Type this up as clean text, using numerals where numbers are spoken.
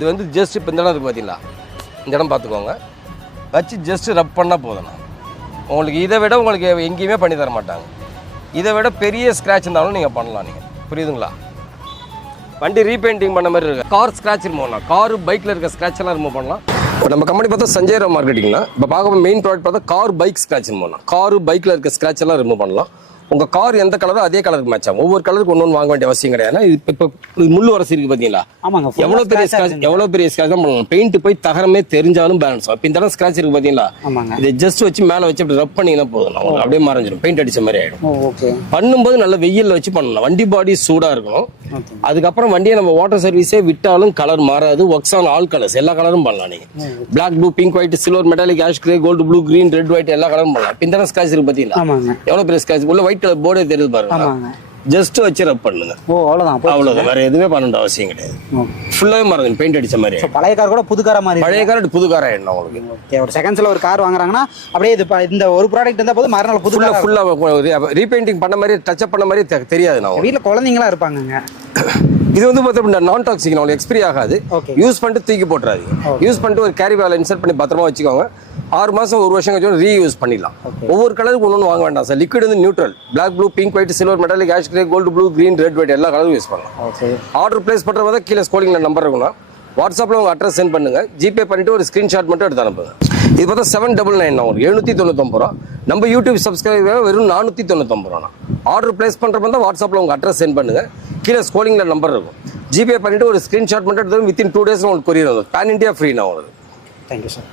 இது வந்து ஜஸ்ட் இப்போ இந்த இடம் இருக்குது பார்த்தீங்களா, இந்த இடம் பார்த்துக்கோங்க. வச்சு ஜஸ்ட் ரப் பண்ணால் போதும். உங்களுக்கு இதை விட உங்களுக்கு எங்கேயுமே பண்ணி தர மாட்டாங்க. இதை விட பெரிய ஸ்க்ராட்ச் இருந்தாலும் நீங்கள் பண்ணலாம். நீங்கள் புரியுதுங்களா? வண்டி ரீபெயிண்டிங் பண்ண மாதிரி இருக்குது. கார் ஸ்க்ராட்ச் ரிமூவ் பண்ணலாம். காரு பைக்கில் இருக்க ஸ்க்ராட்ச் எல்லாம் ரிமூவ் பண்ணலாம். இப்போ நம்ம கம்பெனி பார்த்தா சஞ்சய் ராவ் மார்க்கெட்டிங்னா இப்போ பார்க்க மெயின் ப்ராடக்ட் பார்த்தா கார் பைக் ஸ்க்ராட்ச் ரிமூவ் பண்ணலாம். காரு பைக்கில் இருக்க ஸ்க்ராட்ச் எல்லாம் ரிமூவ் பண்ணலாம். உங்கள் கார் எந்த கலரோ அதே கலருக்கு மேட்ச் ஆகும். ஒவ்வொரு கலருக்கு ஒன்று வாங்க வேண்டிய அவசியம் கிடையாது. இப்போ முள்ளு வரசி இருக்குது பார்த்தீங்களா, எவ்வளோ பெரிய ஸ்க்ராட்ச் தான் பண்ணலாம். பெயிண்ட் போய் தகரமே தெரிஞ்சாலும் பேலன்ஸ் ஆகும். இப்போ இந்த இடம் ஸ்க்ராட்ச் இருக்குது பார்த்தீங்களா, இதை ஜஸ்ட் வச்சு மேலே வச்சு அப்படி ரப் பண்ணிங்கன்னா போதும். அப்படியே மறைஞ்சிடும், பெயிண்ட் அடிச்ச மாதிரி ஆகிடும். பண்ணும்போது நல்ல வெயிலில் வச்சு பண்ணலாம். வண்டி பாடி சூடாக இருக்கணும். அதுக்கப்புறம் வண்டியை நம்ம வாட்டர் சர்வீஸே விட்டாலும் கலர் மாறாது. ஒர்க்ஸ் ஆன் ஆல் கலர்ஸ், எல்லா கலரும் பண்ணலாம். நீங்கள் black, blue, pink, white, silver, metallic, ash grey, gold, blue, green, red, white எல்லா கலரும் பண்ணலாம். இந்த இடம் ஸ்க்ராட்ச் இருக்குது பார்த்தீங்களா, எவ்வளோ பெரிய ஸ்க்ராட்ச். உள்ள ஒயிட் கலர் போர்டே தெரியுது பாருங்க. ஜஸ்ட் வச்சு ரப் பண்ணுங்க. அவ்வளவுதான், வேற எதுவுமே பண்ண அவசியம் கிடையாது. ஃபுல்லாவே மறந்து பெயிண்ட் அடிச்ச மாதிரி. பழைய கார் கூட புது காரா மாதிரி, பழைய கார் புது கார் ஆயிடும் உங்களுக்கு. ஒரு செகண்ட்ஸ்ல ஒரு கார் வாங்குறாங்கன்னா அப்படியே இந்த ஒரு ப்ராடக்ட் இருந்தா போது மறுநாள் புது ஃபுல்லா ரீபெயிண்டிங் பண்ண மாதிரி, டச் பண்ண மாதிரி தெரியாது. நான் வீட்டுல குழந்தைங்களா இருப்பாங்க. இது வந்து பார்த்தா நான் டாக்ஸிக், உங்களுக்கு எக்ஸ்பிரி ஆகாது. யூஸ் பண்ணிட்டு தூக்கி போட்டுறாதீங்க. யூஸ் பண்ணிட்டு ஒரு கேரி பேக்ல இன்சர்ட் பண்ணி பத்திரமா வச்சுக்கோங்க. 6 மாசம் 1 வருஷம் கழிச்சு ரீயூஸ் பண்ணிடலாம். ஒவ்வொரு கலருக்கு ஒன்று வாங்க வேண்டாம் சார். லிக்விட் வந்து neutral, black, blue, pink, white, silver, metallic, ash grey, gold, blue, green, red, white எல்லா கலரும் யூஸ் பண்ணலாம். ஆர்டர் பிளேஸ் பண்ற போது கீழே ஸ்க்ரோலிங்ல நம்பர் இருக்குன்னா வாட்ஸ்அப்ல உங்க அட்ரஸ் சென்ட் பண்ணுங்க. ஜிபே பண்ணிட்டு ஒரு ஸ்கிரீன்ஷாட் மட்டும் எடுத்து அனுப்புங்க. இது பார்த்தா 799 ஒரு 799 ரூபா. நம்ம யூடியூப் சப்ஸ்கிரைபர் வெறும் 499 ரூபா. ஆர்டர் பிளேஸ் பண்ற போது வாட்ஸ்அப்ல உங்க அட்ரஸ் சென்ட் பண்ணுங்க. கீழே ஸ்க்ரோலிங்ல நம்பர் இருக்கும். ஜிபே பண்ணிட்டு ஒரு ஸ்கிரீன்ஷாட் மட்டும் எடுத்து வித்தின் 2 days உங்களுக்கு கொரியர் வரும். பேன் இண்டியா ஃப்ரீ நான் உங்களுக்கு. Thank you sir.